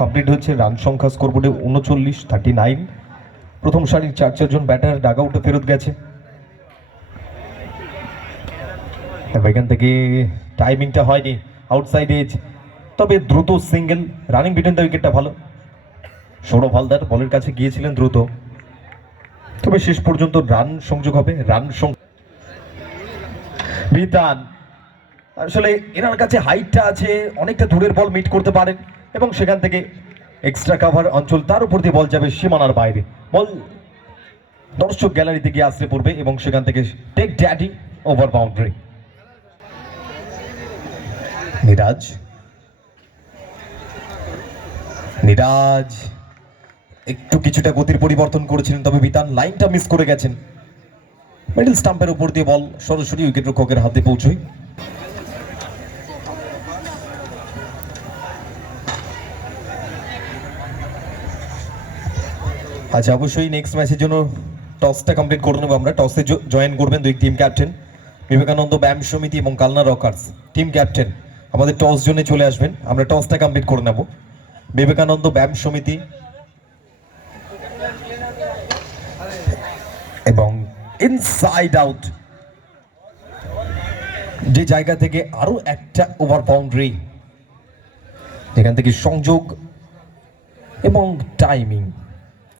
Complete হচ্ছে, run সংখ্যা স্কোরবোর্ডে 39-39। প্রথম সারির 4 ব্যাটার ডাগ আউটে ফেরত গেছে। এখান থেকে টাইমিংটা হয়নি, আউটসাইড এজ, তবে দ্রুত সিঙ্গেল। রানিং বিটুইন দ্য উইকেটটা ভালো। সৌরভ হালদার বলের কাছে গিয়েছিলেন দ্রুত, তবে শেষ পর্যন্ত রান সংযোগ হবে। রান বিতান আসলে এনার কাছে হাইটটা আছে, অনেকটা দূরের বল মিট করতে পারেন এবং সেখান থেকে এক্সট্রা কাভার অঞ্চল, তার উপর দিয়ে বল যাবে সীমানার বাইরে। বল দর্শক গ্যালারিতে গিয়ে আশ্রে পড়বে এবং সেখান থেকে টেক ড্যাডি ওভার বাউন্ডারি। নিরাজ নিরাজ একটু কিছুটা গতির পরিবর্তন করেছিলেন, তবে বিতান লাইনটা মিস করে গেছেন। মিডল স্টাম্পের উপর দিয়ে বল সরাসরি উইকেট রক্ষকের হাতে পৌঁছয়। আচ্ছা, অবশ্যই নেক্সট ম্যাচের জন্য টসটা কমপ্লিট করে নেবো আমরা। টসে জয়েন করবেন দুই টিম ক্যাপ্টেন, বিবেকানন্দ ব্যায়াম সমিতি এবং কালনা রকার্স টিম ক্যাপ্টেন আমাদের টস জোনে চলে আসবেন। আমরা টসটা কমপ্লিট করে নেব। বিবেকানন্দ ব্যায়াম সমিতি এবং ইনসাইড আউট, যে জায়গা থেকে আরো একটা ওভার বাউন্ডারি, যেখান থেকে সংযোগ এবং টাইমিং।